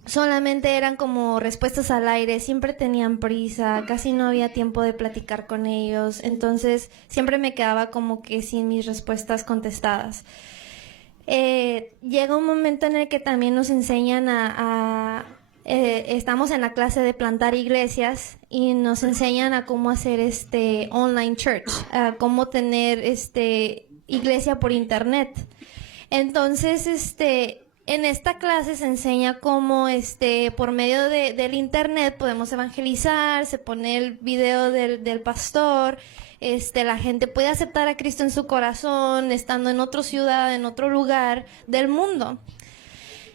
Solamente eran como respuestas al aire, siempre tenían prisa, casi no había tiempo de platicar con ellos, entonces siempre me quedaba como que sin mis respuestas contestadas. Llega un momento en el que también nos enseñan estamos en la clase de plantar iglesias y nos enseñan a cómo hacer online church, a cómo tener iglesia por internet. Entonces, en esta clase se enseña cómo por medio del internet podemos evangelizar, se pone el video del pastor, la gente puede aceptar a Cristo en su corazón, estando en otra ciudad, en otro lugar del mundo.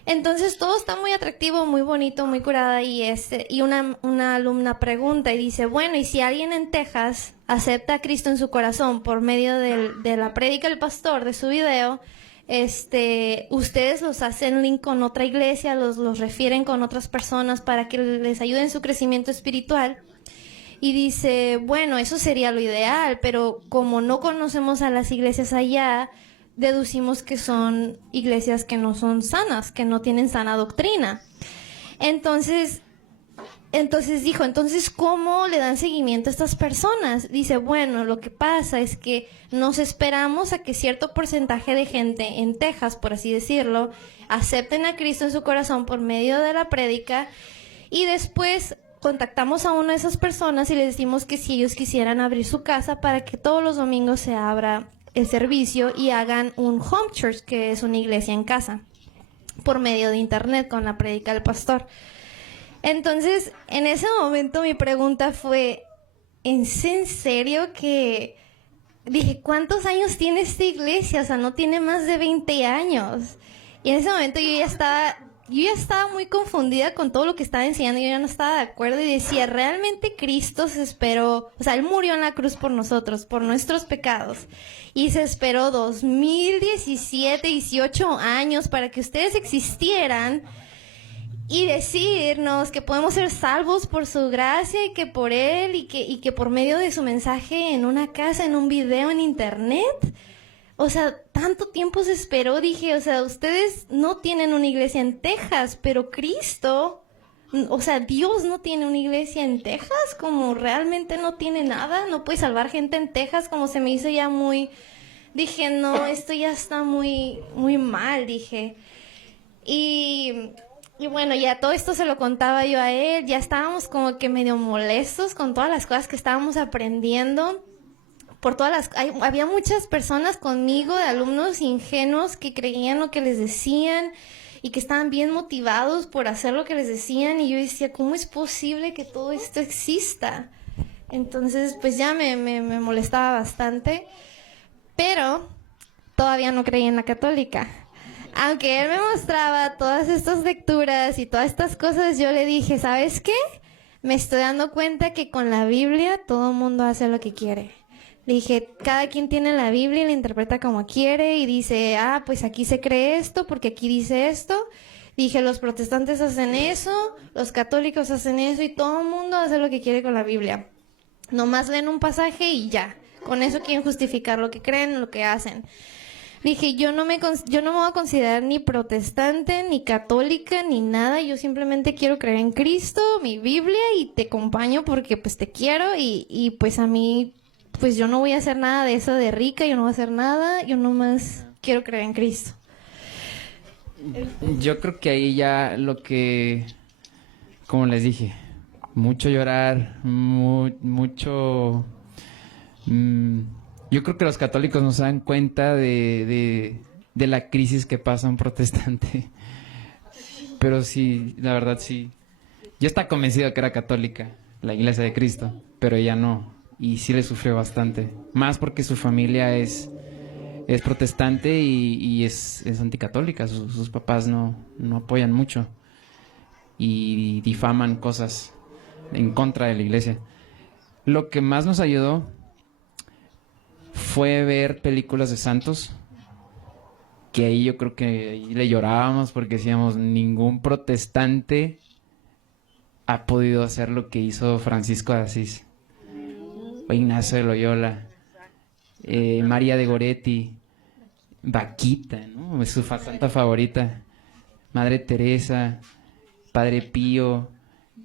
Entonces todo está muy atractivo, muy bonito, muy curada y una alumna pregunta y dice, bueno, ¿y si alguien en Texas acepta a Cristo en su corazón por medio de la prédica del pastor, de su video? Ustedes los hacen link con otra iglesia, los refieren con otras personas para que les ayuden en su crecimiento espiritual. Y dice, bueno, eso sería lo ideal, pero como no conocemos a las iglesias allá, deducimos que son iglesias que no son sanas, que no tienen sana doctrina. Entonces dijo, entonces, ¿cómo le dan seguimiento a estas personas? Dice, bueno, lo que pasa es que nos esperamos a que cierto porcentaje de gente en Texas, por así decirlo, acepten a Cristo en su corazón por medio de la prédica y después contactamos a una de esas personas y les decimos que si ellos quisieran abrir su casa para que todos los domingos se abra el servicio y hagan un home church, que es una iglesia en casa, por medio de internet con la prédica del pastor. Entonces, en ese momento mi pregunta fue, ¿en serio que...? Dije, ¿cuántos años tiene esta iglesia? O sea, no tiene más de 20 años. Y en ese momento yo ya estaba yo ya estaba muy confundida con todo lo que estaba enseñando, yo ya no estaba de acuerdo y decía, realmente Cristo se esperó, o sea, Él murió en la cruz por nosotros, por nuestros pecados, y se esperó 2017, 18 años para que ustedes existieran y decirnos que podemos ser salvos por su gracia y que por Él y que por medio de su mensaje en una casa, en un video, en internet. O sea, tanto tiempo se esperó, dije, o sea, ustedes no tienen una iglesia en Texas, pero Cristo, o sea, Dios no tiene una iglesia en Texas, como realmente no tiene nada, no puede salvar gente en Texas, como se me hizo ya muy, dije, no, esto ya está muy, muy mal, dije. Y bueno, ya todo esto se lo contaba yo a él, ya estábamos como que medio molestos con todas las cosas que estábamos aprendiendo. Había muchas personas conmigo, de alumnos ingenuos que creían lo que les decían y que estaban bien motivados por hacer lo que les decían y yo decía, ¿cómo es posible que todo esto exista? Entonces, pues ya me molestaba bastante, pero todavía no creía en la católica. Aunque él me mostraba todas estas lecturas y todas estas cosas, yo le dije, ¿sabes qué? Me estoy dando cuenta que con la Biblia todo el mundo hace lo que quiere. Le dije, cada quien tiene la Biblia y la interpreta como quiere y dice, pues aquí se cree esto porque aquí dice esto. Dije, los protestantes hacen eso, los católicos hacen eso y todo el mundo hace lo que quiere con la Biblia. Nomás leen un pasaje y ya. Con eso quieren justificar lo que creen, lo que hacen. Dije, yo no me voy a considerar ni protestante, ni católica, ni nada. Yo simplemente quiero creer en Cristo, mi Biblia y te acompaño porque pues te quiero y pues a mí... Pues yo no voy a hacer nada de eso de rica, yo no voy a hacer nada, yo nomás quiero creer en Cristo. Yo creo que ahí ya lo que, como les dije, mucho llorar, mucho... yo creo que los católicos no se dan cuenta de la crisis que pasa un protestante. Pero sí, la verdad sí. Yo estaba convencido que era católica, la Iglesia de Cristo, pero ella no. Y sí le sufrió bastante. Más porque su familia es protestante y es anticatólica. Sus papás no apoyan mucho. Y difaman cosas en contra de la iglesia. Lo que más nos ayudó fue ver películas de santos. Que ahí yo creo que ahí le llorábamos porque decíamos, ningún protestante ha podido hacer lo que hizo Francisco de Asís. Ignacio de Loyola, María de Goretti, Vaquita, ¿no? Es su santa favorita, Madre Teresa, Padre Pío,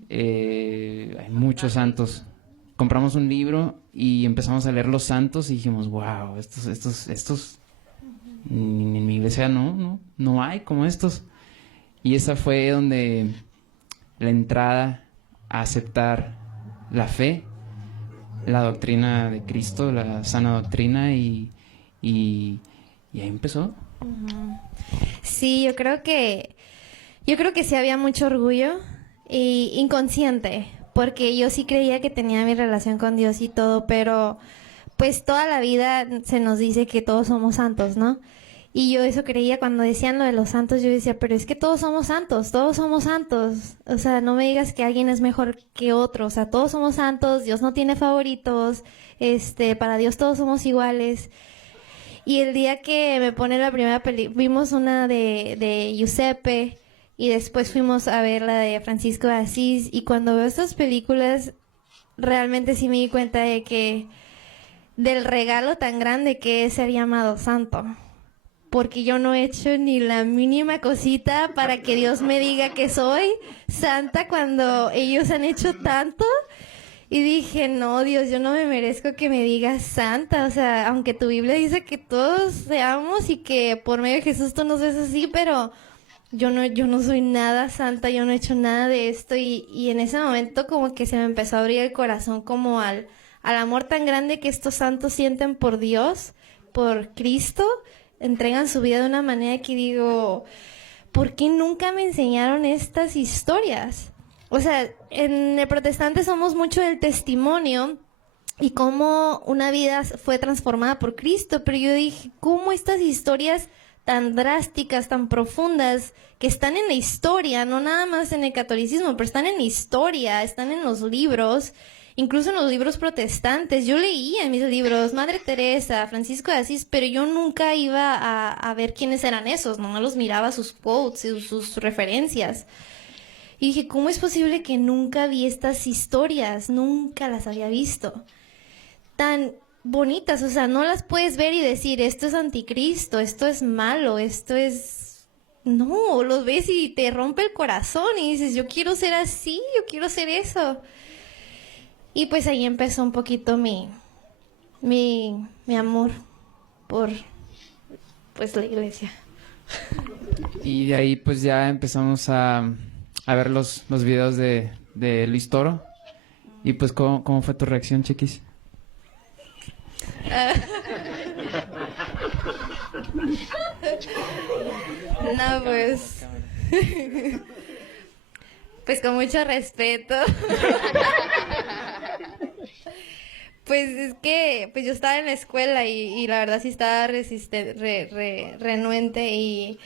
hay muchos santos. Compramos un libro y empezamos a leer los santos y dijimos, wow, estos en mi iglesia no hay como estos. Y esa fue donde la entrada a aceptar la fe, la doctrina de Cristo, la sana doctrina y ahí empezó. Sí, yo creo que sí había mucho orgullo y inconsciente, porque yo sí creía que tenía mi relación con Dios y todo, pero pues toda la vida se nos dice que todos somos santos, ¿no? Y yo eso creía cuando decían lo de los santos, yo decía, pero es que todos somos santos, o sea, no me digas que alguien es mejor que otro, o sea, todos somos santos, Dios no tiene favoritos, para Dios todos somos iguales. Y el día que me pone la primera vimos una de Giuseppe y después fuimos a ver la de Francisco de Asís y cuando veo estas películas realmente sí me di cuenta de que del regalo tan grande que es ser llamado santo. Porque yo no he hecho ni la mínima cosita para que Dios me diga que soy santa cuando ellos han hecho tanto. Y dije, no, Dios, yo no me merezco que me digas santa. O sea, aunque tu Biblia dice que todos seamos y que por medio de Jesús tú nos ves así, pero yo no soy nada santa, yo no he hecho nada de esto. Y en ese momento como que se me empezó a abrir el corazón como al amor tan grande que estos santos sienten por Dios, por Cristo. Entregan su vida de una manera que digo, ¿por qué nunca me enseñaron estas historias? O sea, en el protestante somos mucho del testimonio y cómo una vida fue transformada por Cristo, pero yo dije, ¿cómo estas historias tan drásticas, tan profundas, que están en la historia, no nada más en el catolicismo, pero están en la historia, están en los libros, incluso en los libros protestantes. Yo leía en mis libros Madre Teresa, Francisco de Asís, pero yo nunca iba a ver quiénes eran esos, nomás los miraba sus quotes y sus referencias. Y dije, ¿cómo es posible que nunca vi estas historias? Nunca las había visto. Tan bonitas, o sea, no las puedes ver y decir, esto es anticristo, esto es malo, esto es... No, los ves y te rompe el corazón y dices, yo quiero ser así, yo quiero ser eso. Y pues ahí empezó un poquito mi amor por pues la iglesia. Y de ahí pues ya empezamos a ver los videos de Luis Toro. Y pues, ¿cómo fue tu reacción, Chiquis? No, pues... Pues con mucho respeto. Pues es que pues yo estaba en la escuela y la verdad sí estaba renuente y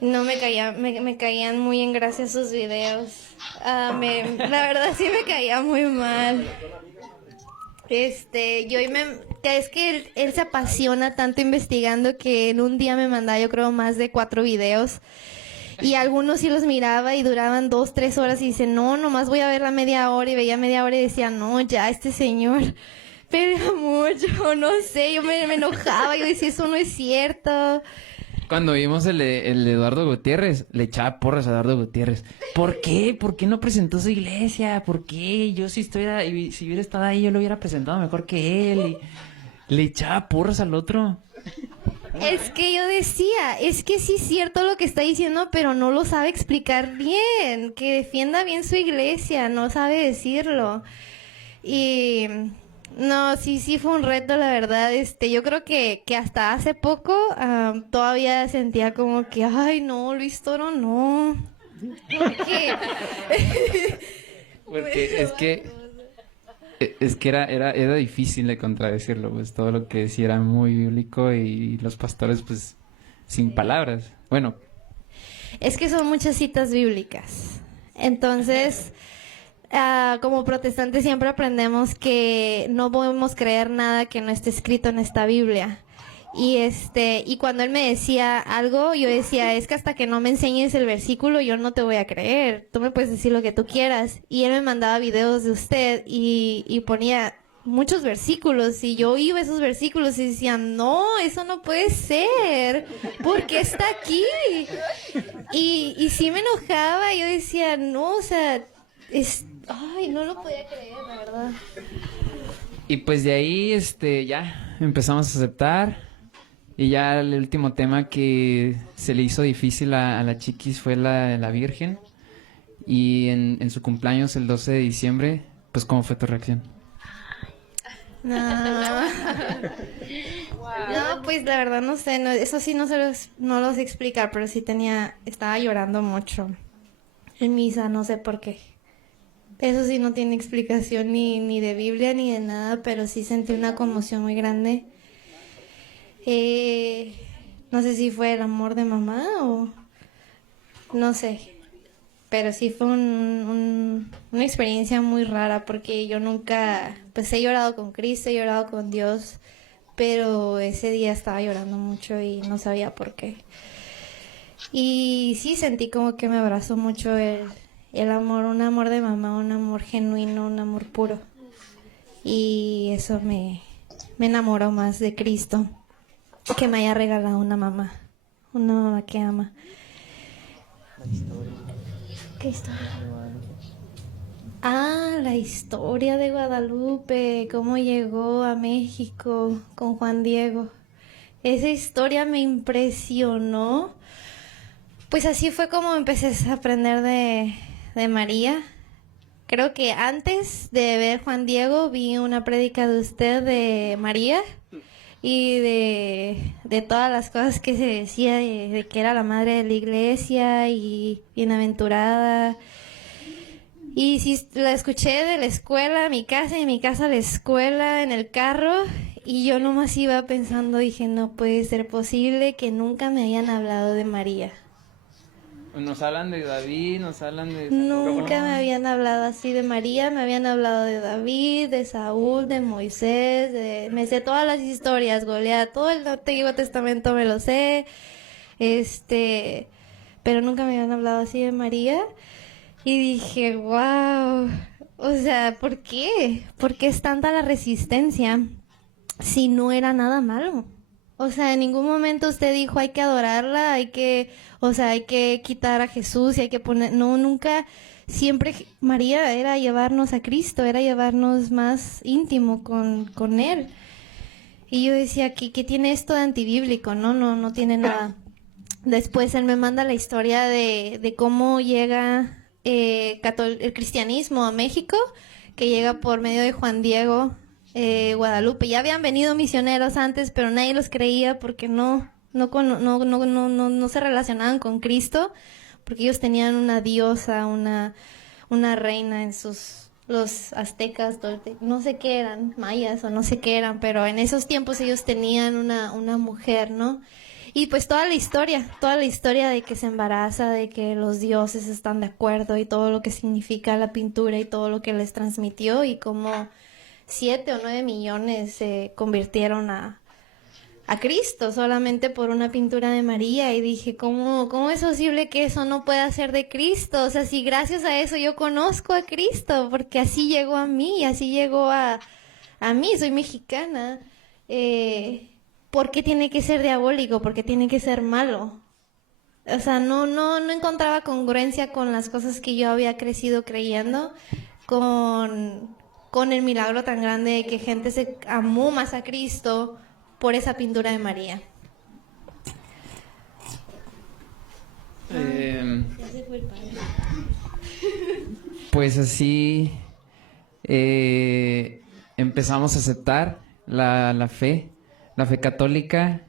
no me caían muy en gracia sus videos. La verdad sí me caía muy mal. Es que él se apasiona tanto investigando que en un día me mandaba yo creo más de 4 videos. Y algunos sí los miraba y duraban 2, 3 horas y dice, no, nomás voy a ver la media hora, y veía media hora y decía, no, ya, este señor pelea mucho, no sé, yo me enojaba, yo decía, eso no es cierto. Cuando vimos el de Eduardo Gutiérrez, le echaba porras a Eduardo Gutiérrez. ¿Por qué? ¿Por qué no presentó su iglesia? ¿Por qué? Yo si hubiera estado ahí, yo lo hubiera presentado mejor que él. Y le echaba porras al otro. Es que yo decía, es que sí es cierto lo que está diciendo, pero no lo sabe explicar bien, que defienda bien su iglesia, no sabe decirlo. Y no, sí fue un reto, la verdad. Yo creo que hasta hace poco todavía sentía como que, ay no, Luis Toro no. ¿Por qué? Porque es que era difícil de contradecirlo, pues todo lo que decía era muy bíblico y los pastores pues sin palabras. Bueno. Es que son muchas citas bíblicas. Entonces, como protestantes siempre aprendemos que no podemos creer nada que no esté escrito en esta Biblia. Y cuando él me decía algo, yo decía, es que hasta que no me enseñes el versículo, yo no te voy a creer. Tú me puedes decir lo que tú quieras. Y él me mandaba videos de usted y ponía muchos versículos. Y yo iba a esos versículos y decía, no, eso no puede ser. ¿Por qué está aquí? Y sí me enojaba. Yo decía, no, o sea, ay, no lo podía creer, la verdad. Y pues de ahí, ya empezamos a aceptar. Y ya el último tema que se le hizo difícil a la Chiquis fue la Virgen. Y en su cumpleaños, el 12 de diciembre, pues, ¿cómo fue tu reacción? No, pues la verdad no sé, eso sí no lo sé explicar, pero sí estaba llorando mucho en misa, no sé por qué. Eso sí no tiene explicación ni de Biblia ni de nada, pero sí sentí una conmoción muy grande. No sé si fue el amor de mamá o no sé, pero sí fue una experiencia muy rara porque yo nunca, pues he llorado con Cristo, he llorado con Dios, pero ese día estaba llorando mucho y no sabía por qué. Y sí sentí como que me abrazó mucho el amor, un amor de mamá, un amor genuino, un amor puro. Y eso me enamoró más de Cristo, que me haya regalado una mamá que ama. ¿Qué historia? La historia de Guadalupe, cómo llegó a México con Juan Diego. Esa historia me impresionó. Pues así fue como empecé a aprender de María. Creo que antes de ver Juan Diego vi una prédica de usted de María y de todas las cosas que se decía de que era la madre de la iglesia y bienaventurada. Y sí, la escuché de la escuela a mi casa y de mi casa a la escuela en el carro Y yo nomás iba pensando, dije, no puede ser posible que nunca me hayan hablado de María. Nos hablan de David, nos hablan de Nunca me habían hablado así de María, me habían hablado de David, de Saúl, de Moisés, me sé todas las historias, Goliat, todo el Antiguo Testamento me lo sé, pero nunca me habían hablado así de María. Y dije, wow, o sea, ¿por qué? ¿Por qué es tanta la resistencia si no era nada malo? O sea, en ningún momento usted dijo hay que adorarla, hay que quitar a Jesús y hay que poner... No, nunca, siempre María era llevarnos a Cristo, era llevarnos más íntimo con Él. Y yo decía, ¿qué tiene esto de antibíblico? No tiene nada. Después él me manda la historia de cómo llega el cristianismo a México, que llega por medio de Juan Diego Guadalupe. Ya habían venido misioneros antes, pero nadie los creía porque no se relacionaban con Cristo, porque ellos tenían una diosa, una reina en los aztecas, no sé qué eran, mayas o no sé qué eran, pero en esos tiempos ellos tenían una mujer, ¿no? Y pues toda la historia de que se embaraza, de que los dioses están de acuerdo y todo lo que significa la pintura y todo lo que les transmitió y cómo 7 o 9 millones se convirtieron a Cristo solamente por una pintura de María. Y dije, ¿cómo es posible que eso no pueda ser de Cristo? O sea, si gracias a eso yo conozco a Cristo, porque así llegó a mí, así llegó a mí, soy mexicana. ¿Por qué tiene que ser diabólico? ¿Por qué tiene que ser malo? O sea, no encontraba congruencia con las cosas que yo había crecido creyendo, con el milagro tan grande de que gente se amó más a Cristo por esa pintura de María. Pues así empezamos a aceptar la fe católica,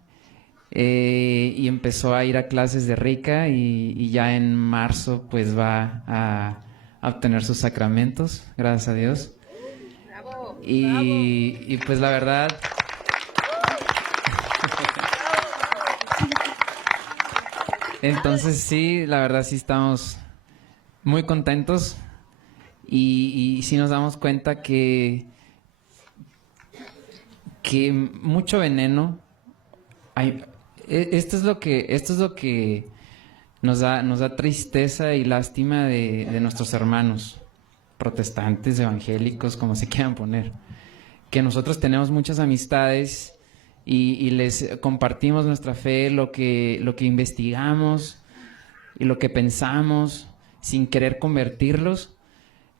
y empezó a ir a clases de rica y ya en marzo pues va a obtener sus sacramentos, gracias a Dios. Y pues la verdad, entonces sí, la verdad sí estamos muy contentos y sí nos damos cuenta que mucho veneno hay. Esto es lo que nos da tristeza y lástima de nuestros hermanos protestantes, evangélicos, como se quieran poner, que nosotros tenemos muchas amistades y les compartimos nuestra fe, lo que investigamos y lo que pensamos, sin querer convertirlos.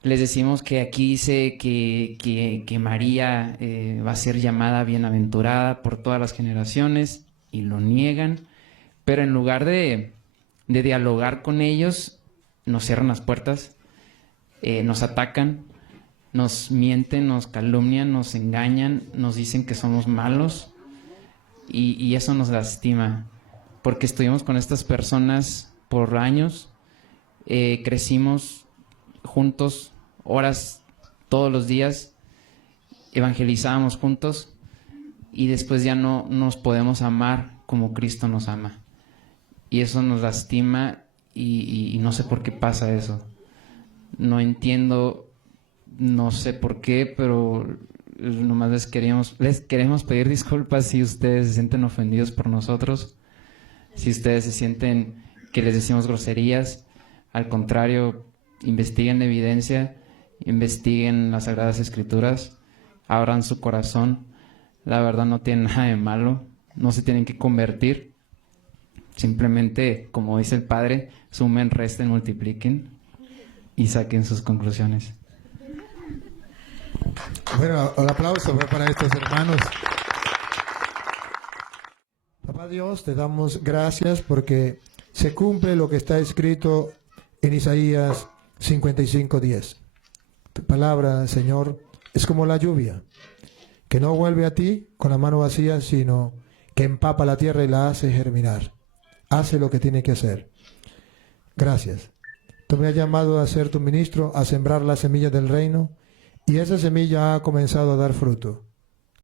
Les decimos que aquí dice que María va a ser llamada bienaventurada por todas las generaciones, y lo niegan, pero en lugar de dialogar con ellos, nos cierran las puertas, nos atacan, nos mienten, nos calumnian, nos engañan, nos dicen que somos malos, y eso nos lastima, porque estuvimos con estas personas por años, crecimos juntos, horas todos los días, evangelizábamos juntos, y después ya no nos podemos amar como Cristo nos ama. Y eso nos lastima y no sé por qué pasa eso. No entiendo, no sé por qué, pero nomás les queremos pedir disculpas si ustedes se sienten ofendidos por nosotros, si ustedes se sienten que les decimos groserías. Al contrario, investiguen la evidencia, investiguen las Sagradas Escrituras, abran su corazón. La verdad no tiene nada de malo, no se tienen que convertir. Simplemente, como dice el Padre, sumen, resten, multipliquen y saquen sus conclusiones. Bueno, el aplauso fue para estos hermanos. Papá Dios, te damos gracias porque se cumple lo que está escrito en Isaías 55:10. Tu palabra, Señor, es como la lluvia, que no vuelve a ti con la mano vacía, sino que empapa la tierra y la hace germinar. Hace lo que tiene que hacer. Gracias. Tú me has llamado a ser tu ministro, a sembrar la semilla del reino, y esa semilla ha comenzado a dar fruto.